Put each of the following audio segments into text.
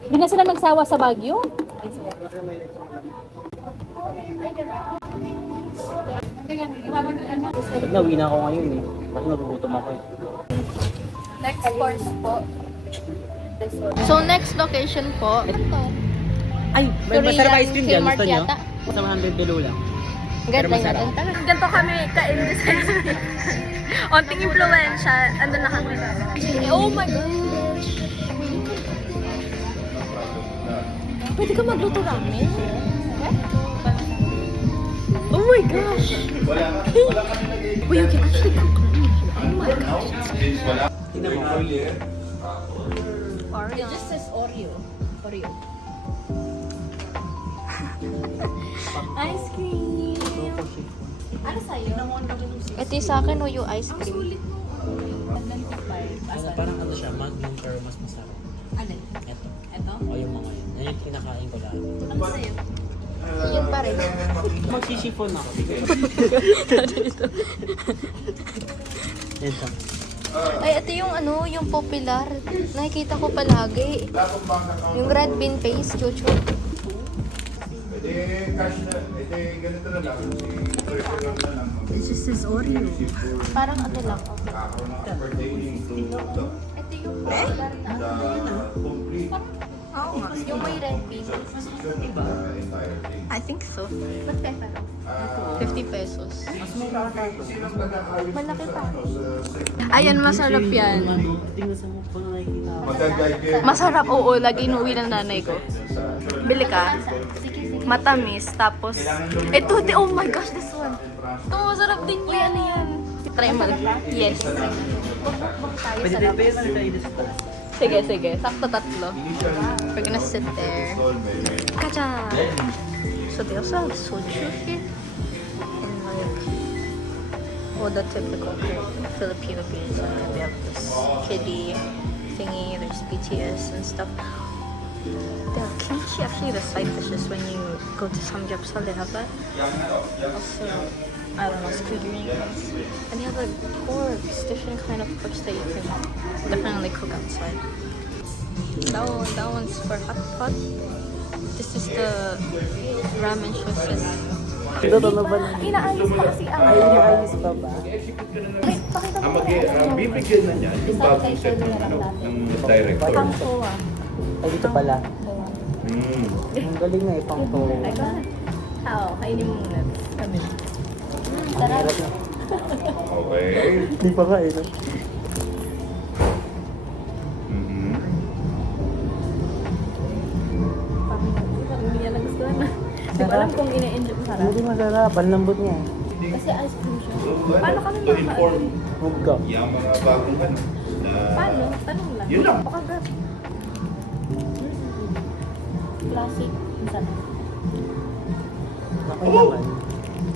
Hindi na sila nagsawa sa Baguio? Nauwi na ako ngayon eh. Kasi nagugutom ako eh. Next course po. So, next location po. Ay, may masarap ice cream dyan. Kmart Gusto nyo? yata. Sa 100 below lang. Ganda masarap. natin. Ganito kami ka-indecisive. Onting impluensya, andun na kami. Oh my gosh! Pwede ka magluto ramen? Oh my gosh! Wait, you can actually cook ramen. Oh my gosh! Tingnan mo. Oreo. It just says Oreo. Oreo. Ice cream! Ano sa'yo? Ito yung sa akin o yung ice cream. Parang ano siya, magnum pero mas masarap. Ano? Ito. Ito? O yung mga yun. Yan yung kinakain ko lang. Ano sa'yo? Yun pa rin. Magsisipon ako. Ito. Ay, ito yung ano, yung popular. Nakikita ko palagi. Yung red bean paste, chuchu. It just says Oreo. Parang ano lang. Ito yung popular na. Oo nga. Yung may red bean. I think so. Magpesa lang. 50 pesos. Malaki pa. Ayan, masarap yan. Tingnan sa mukha na nakikita. Masarap, oo. Lagi inuwi ng nanay ko. Bili ka. Matamis. Tapos, ito, oh my gosh, this one. Ito, masarap din yan. Ano yan? Try mo. Yes. Pwede na tayo dito sa Sige, sige. Sakto tatlo. We're gonna sit there. Kacha! So they also have soju here. And like, all the typical Filipino beans. And then they have this kiddie thingy. There's BTS and stuff. They have kimchi. Actually, the side dishes when you go to Samgyeopsal, they have that. Also, I don't know, squid rings. And they have like porks, different kind of porks that you can definitely cook outside. That one's for hot pot. This is the ramen shoshin. Ito na ba na? Inaayos pa kasi ang... Ayos pa ba? Bibigyan na niya yung bagong set ng, ng director. Pang toa. Ay, dito pala. Hmm. Ang galing na ipang to. Ay, ko na. Oo, kainin mo muna. Kami. Sarap na. Okay. Hindi pa nga eh. No? Mhm. Parang hindi niya nagustuhan na. Hindi ko alam kung ina-enjoy ko sarap. Hindi masarap. Ang lambot niya eh. Kasi ice cream siya. So, Paano kami to inform Huwag ka. yung mga bagong ano na... Paano? Tanong lang. Yun lang. Baka grab. Classic. Minsan. Okay naman.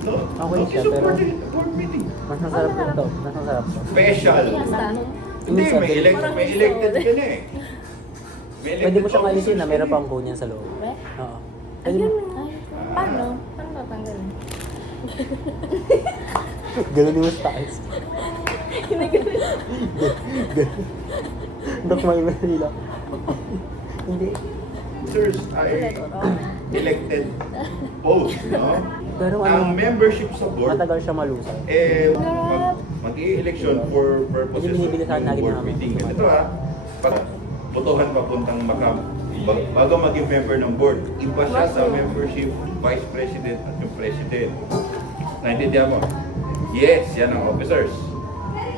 No, Okay siya, so pero- board meeting. Mas masarap ito. Mas masarap to. Special. Basta. Hindi, Minsan, may elected ka na eh. May Pwede mo siyang officers alisin na ka meron na pang bone yan sa loob. Eh? Oo. Pwede Ayun. mo. Ay, paano? Paano tatanggalin? Ganun yung stars. Dok, may nila. Hindi. Officers ay elected post, no? Pero Ang ano, membership sa board, matagal siya malusay. mag-i-election for purposes of Binibilisan natin board namin. meeting. Ito ha, pag botohan papuntang bago maging member ng board, iba siya sa membership, vice president at yung president. Naintindihan mo? Yes, yan ang officers.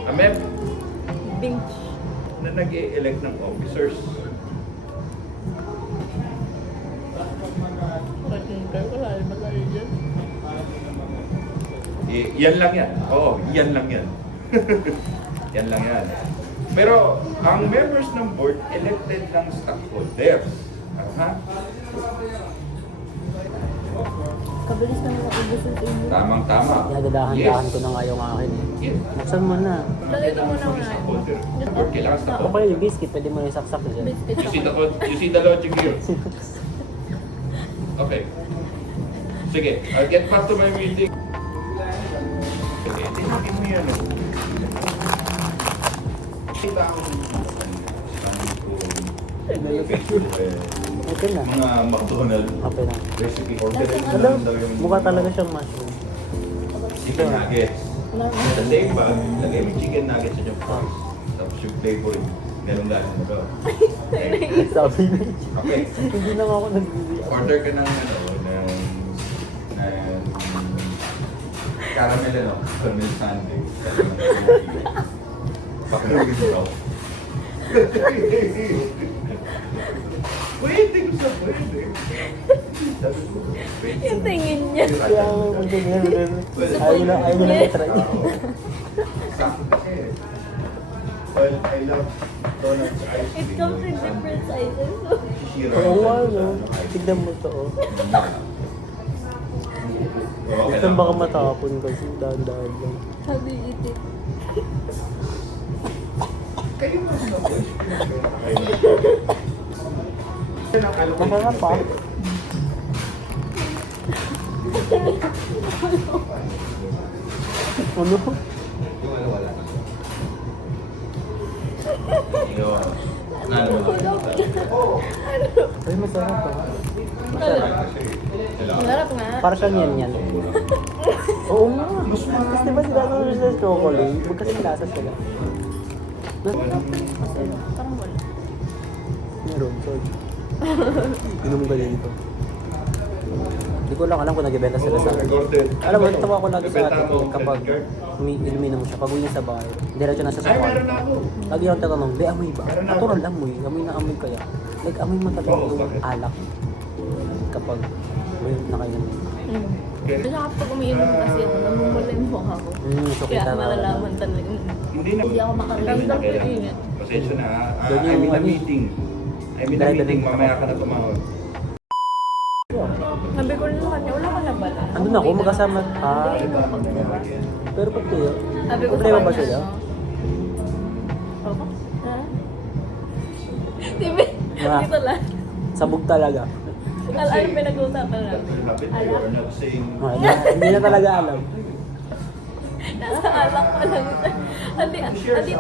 Ang Bing. na nag-i-elect ng officers. Yan lang yan. Oo, yan lang yan. Yan lang yan. Pero ang members ng board elected ng stockholders. Ha? Kabilis naman ako gusto sa inyo. Tamang-tama. Dinadadahan-dahan ko na nga yung akin eh. Yes. Buksan mo na. Lagay ko muna una. Stockholder. Board kailangan Ako stockholder. pala yung biscuit, pwede mo yung saksak dyan. You see the logic here? Okay. Sige, I'll get back to my meeting. Sige, tinigin mo yan. Kita ko Okay na. mga McDonald's Okay na. recipe order. Alam, mukha talaga siyang mushroom. Chicken nuggets. Sa same bag, lagay mo yung chicken nuggets sa yung fries. Tapos yung flavoring. Ganun lang mo ba? Sabi niya. Okay. Hindi lang ako nagbibigay. Order ka ng caramel caramel sundae. Pakiramid daw. Pwede ko sa pwede. Sabi ko, pwede. Yung tingin niya. Kaya ako magkagano rin. Ayaw na i-try. Sakto kasi. Well, I love donuts ice cream. It comes in different sizes. Shishiro. Oo nga, no? Tignan mo to, oh. Okay Ito lang. baka matapon kasi dahan-dahan lang. How do you eat it? Kayo mo sa voice. Masarap pa. Ano? Yun. Ano mo? Ay, masarap pa. Masarap nga. Para siyang yan. Oo nga. Tapos diba sila nung sa chocolate? Magkasing lasa sila. Parang wala. Meron, sorry. Inom ka dito. Hindi ko lang alam kung nagbebenta sila sa akin. Alam mo, tawa ko lagi sa atin kapag inuminom siya, pag uwi niya sa bahay, diretso na siya sa Ay, kwarto. meron na ako. Lagi yung tatanong, di amoy ba? Natural amoy, amoy na amoy kaya. Like amoy mo talaga yung alak kapag may nakainom. Kasi kapag umiinom kasi ako, namumula yung mukha ko. So Kaya kita na. malalaman talaga. Hindi na. Hindi ako makarinig ng pag-init. Pasensya na ha. Doon yung I'm in a ano. meeting. I'm in a Driver meeting. din. Mamaya ka na tumawag. Sabi ko rin sa kanya, wala ka na ba? Andun ako, magkasama. Pero pag kayo, Sabi ko problema ba sila? Ako? Ha? Diba? Ah. Dito lang. Sabog talaga. Alam yung pinag-uusapan namin. Lapit you are not saying. Hindi na talaga alam. Nasa alak pa lang.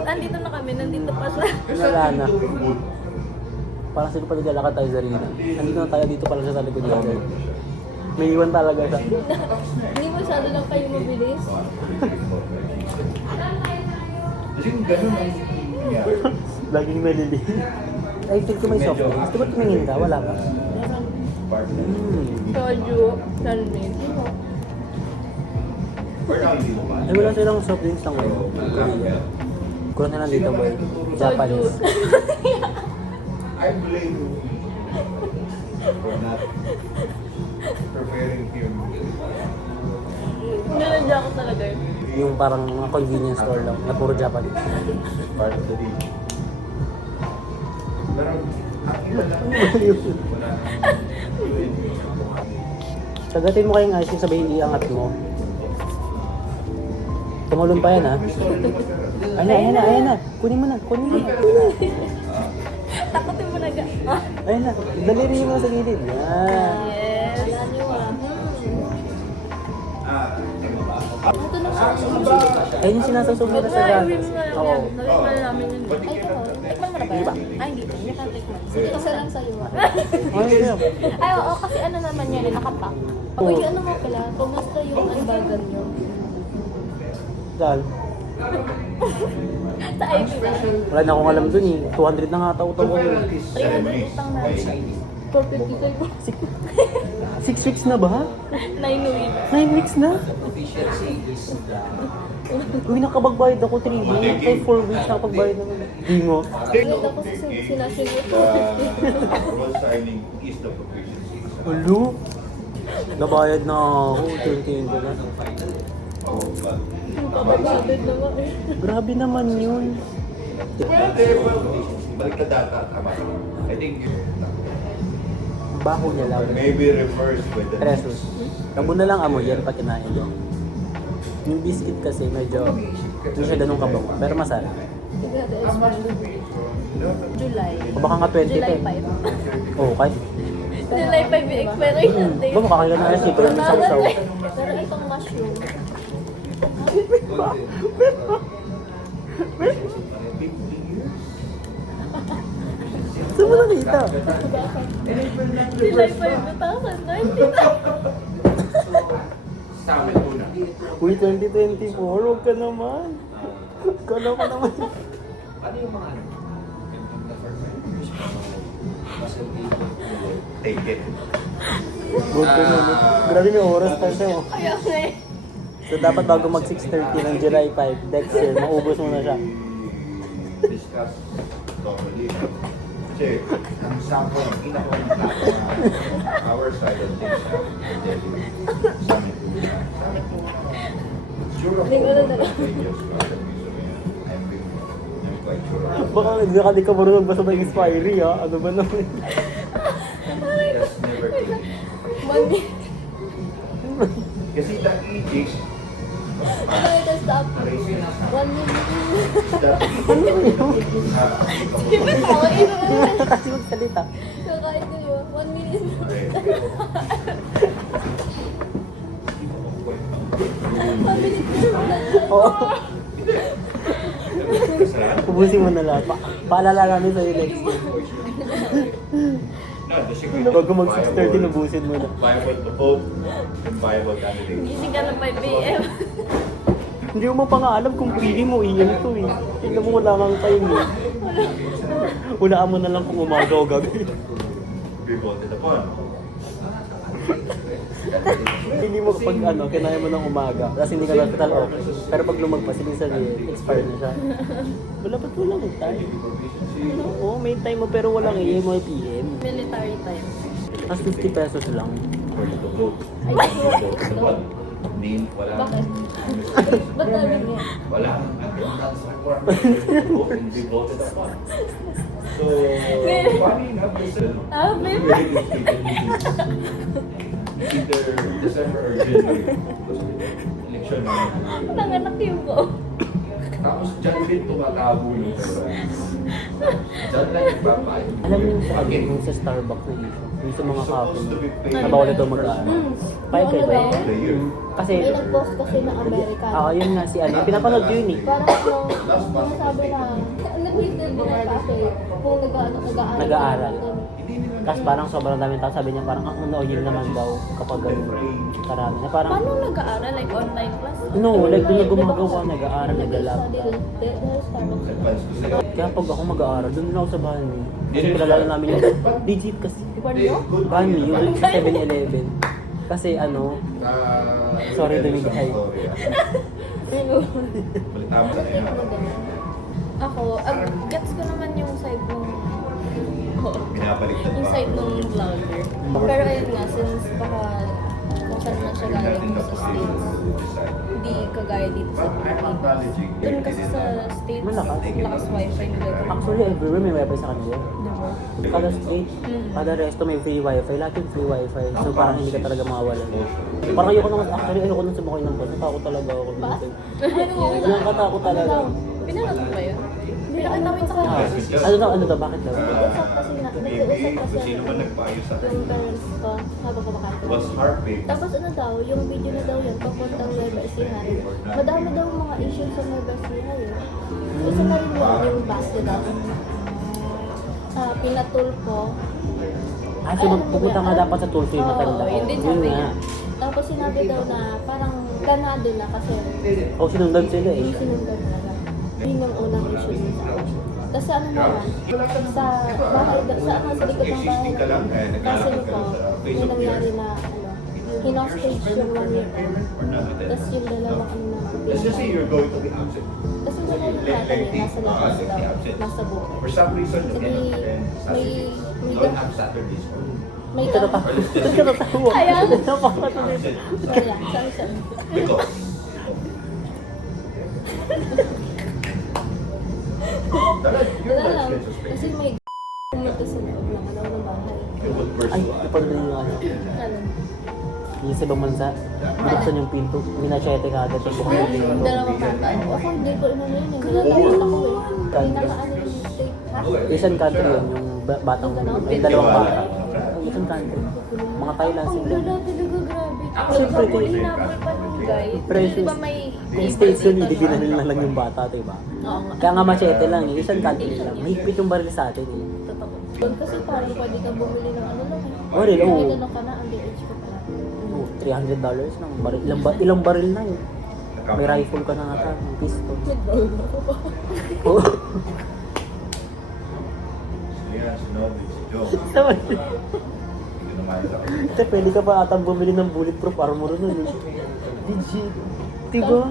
Andito na kami, nandito pa siya. Wala na. Parang sino pa naglalakad tayo sa Rina. Andito na tayo, dito pala siya sa likod natin. May iwan talaga siya. Hindi masyado lang kayo mabilis. Kasi kung ganun ang nangyari. Laging nalili. Ay, feel ko may soft drinks. Di ba tumingin ka? Wala ka? Soju, sunmade. Ay, wala silang soft drinks lang ngayon. Kulang na lang dito, boy. Japanese. I blame you for not preparing him. Nanadya ko talaga yun. Yung parang mga convenience store lang na puro Japanese. Part of the day. Pero, wala. Sagatin mo kayong ice cream, sabihin iangat mo. Tumalon pa yan, ha? Ayan na. Kunin mo na. Takotin mo na ga. Ayan na. Daliri mo sa gilid. Yan. Yes. Ito na siya. Ayun yung sinasasog nila sa gas. Oo. Nalikman namin yun. Ay, ito. Tikman mo na ba yan? Ay, hindi pa. Hindi ka tikman. Sige, isa lang sa'yo. Ay, oo. Kasi ano naman yan, nakapack. Uy, ano mo pala? Kumusta yung unbagan nyo? Saan? Sa IP ba? Wala na akong alam dun eh. 200 na nga tao-tao ko. 300 utang namin. 450 kayo. 6 weeks na ba? 9 weeks. 9 weeks na? Uy, nakapagbayad ako 3 weeks. Ay, 4 weeks nakapagbayad naman. Bingo. Ngayon ako sinasunod ko. Role signing is the proficiency. Ulo? Nabayad na ako. 20 na. Kapagsadad na nga eh. Grabe naman yun. Balik na data, tama. I think Baho niya lang. maybe reversed with the Presos. Kabo na lang amoy yan pag kinain mo. Yung biscuit kasi medyo hindi siya ganun kabango. Pero masarap. Sige, the expiration. July. O baka nga 20 July pa 5. eh. Oo, kahit. July 5 yung expiration date. Ba makakala na ice cream ng saw-saw. Pero itong mushroom. Saan mo nakita? July 5, 2019. Sa amin muna. Uy, 2024, huwag ka naman. Kala ko naman. Take it. Huwag ka naman. Grabe may oras pa siya. Oh. Kaya nga eh. So dapat bago mag 6:30 ng July 5, Dexter, maubos mo na siya. Discuss properly. Kasi, ang sample, ang pinakawa ng our side of things, sa amin po. Sure ako, Hindi ko na talaga. I'm quite sure. Baka hindi ka marunong basta ng expiry ha. Ano ba naman? That's never changed. Monday. Kasi the e-jigs, Ano ito stop? 1 minute. Kakain ko na. Kasi magsalita. Kakain ko yun. 1 minute. 1 minute. Oo. Ubusin mo na lahat. Paalala namin sa'yo next year. Bago mag 6:30, ubusin mo na. Bible to hope and Bible candidate. Gising ka ng 5 a.m. Hindi mo pa nga alam kung PM mo EM to eh. Tignan mo wala kang time eh. Hulaan mo na lang kung umaga o gabi. Be voted upon. Hindi mo pag kinaya mo ng umaga, kasi hindi ka na total okay. Pero pag lumagpas, ibig sabihin, expired na siya. Wala pa walang time. Oo, may time mo pero walang AM o PM. Military time. Mas 50 pesos lang. Voted to vote. Ay, Voted upon. Hindi, wala. bakit? Ba't namin niya? Wala. Vote and be voted upon. So, funny enough, Ah, babe. either December or January. Election na. Nanganak yung ko. Tapos dyan din tumatago yung pera. Dyan lang nagpapayo. Alam mo yung sa, Again, yung sa Starbucks na issue, yung sa mga coffee, supposed to be paid na bawal ito mag-aaral. Five kayo ba? Ano ba? the year. Kasi, May nag-post kasi ng Amerikano. yun nga si pinapanood ko yun eh. Parang sinasabi na, nag-reason din ang kasi kung Nag-aaral. Tapos parang sobrang daming tao, sabi niya parang ang annoying naman daw kapag ganun karami. Na parang, Paano nag-aaral? Like online class? no, like doon na gumagawa, nag-aaral, nag-lab. Advance to say, Kaya pag ako mag-aaral, doon na ako sa bahay niyo. Kasi kilala namin yung digit kasi. Bahay niyo, yung sa 7-Eleven. Kasi sorry, dumigay. Balita mo na yan. Ako, gets ko naman yung side ng Binabaliktad yung pa. side ng vlogger. Pero ayun nga, since baka kung saan man siya galing sa States, hindi kagaya dito sa But I'm Pilipinas. acknowledging. Doon kasi sa States, Malakas. lakas wifi nila. Actually, everywhere may wifi sa kanila. Diba? Kada state, kada resto may free wifi. Lahat yung free wifi. So parang hindi ka talaga mawawalan. Parang ayoko naman, actually ayoko nang sumakay ng bus. Natakot talaga ako. Bus? Nakatakot talaga. Pinanood mo ba yun? Pinakita namin sa kanya. Ano daw, bakit daw? Nag-usap kasi na, Maybe nag-usap kung kasi sino man nagpaayos sa akin. yung parents ko habang kumakain. Was heartbreak. Tapos ano daw, yung video na daw yun, papuntang Nueva Ecija. Madami daw mga issues sa Nueva Ecija yun. Isa na rin yun, yung base daw. Pinatulpo. So pupunta nga dapat sa Tulfo yung matanda. Oo, yun din Yun sabi nga. niya. Tapos sinabi daw na parang ganado na kasi Sinundan sila eh. yung sinundan na. Yun yung unang issue din sa akin. Kasi ano naman, sa bahay, sa likod ng bahay namin, kasi nito, yung nangyari na, hinostage yung 1 year old. Tapos yung dalawang Let's just say you're going to be absent. Kasi wala yung bata niya, nasa labas daw, nasa bukid. For some reason, you Sabi, cannot attend Saturday. may Don't have Saturday school. may Ito na pa. Ito na tawa. Kaya? Napakatuloy. Absent. Kaya, saan? Because Wala lang. Kasi may pumunta sa loob ng ng bahay. Ay, napanood yung ano. Ano? Yung sa ibang bansa, buksan yung pinto, minasyete ka agad, tapos buksan yung pinto. Dalawang bata. Ako hindi ko inano yun. Natatakot ako eh. Hindi nakaano yung mistake. Ha? Isang country yun, yung batang, may dalawang bata. Isang country. Mga Thailand Ang sila. lula talaga, grabe. Siyempre, Kung hinabol pa nung guy, Precious. di ba may Yung States yun, hindi dinanil lang yung bata, diba? Oo nga. Kaya nga machete lang, yung isang country lang. Mahigpit yung baril sa atin eh. Totoo. Doon kasi parang pwede kang bumili ng ano lang. Oh, really? Oo. May ganun ka na, underage ka pala. Oh, $300 lang. Baril, ilang baril na yun. May rifle ka na ata, may pistol. Nag-roll na ako. Oo. Yes, no, it's joke. Sabi, Hindi naman ako. Te, pwede ka pa atang bumili ng bulletproof armor nun eh. Legit. Diba?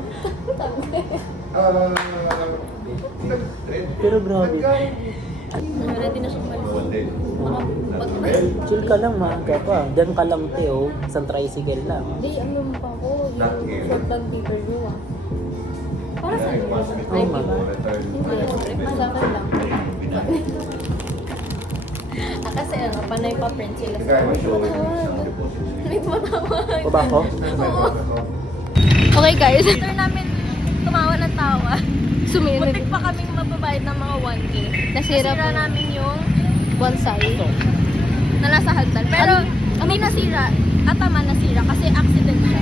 Pero grabe. Ready na siya kumalis. Chill ka lang, maaga pa. Diyan ka lang, te, oh. Isang tricycle lang. Hindi, ano mo pa ako, yung short lang interview ah. Para sa iyo, Oh, ay, man. diba? Hindi, sa akin lang. Kasi ano, panay pa friend sila sa May matawag. O ba ako? Oo. Okay guys, after namin tumawa ng tawa, Suminod. muntik pa kaming mababayad ng mga 1K. Nasira Nasira po. namin yung Bonsai. na nasa hagdan. Pero hindi nasira, atama nasira kasi accident siya.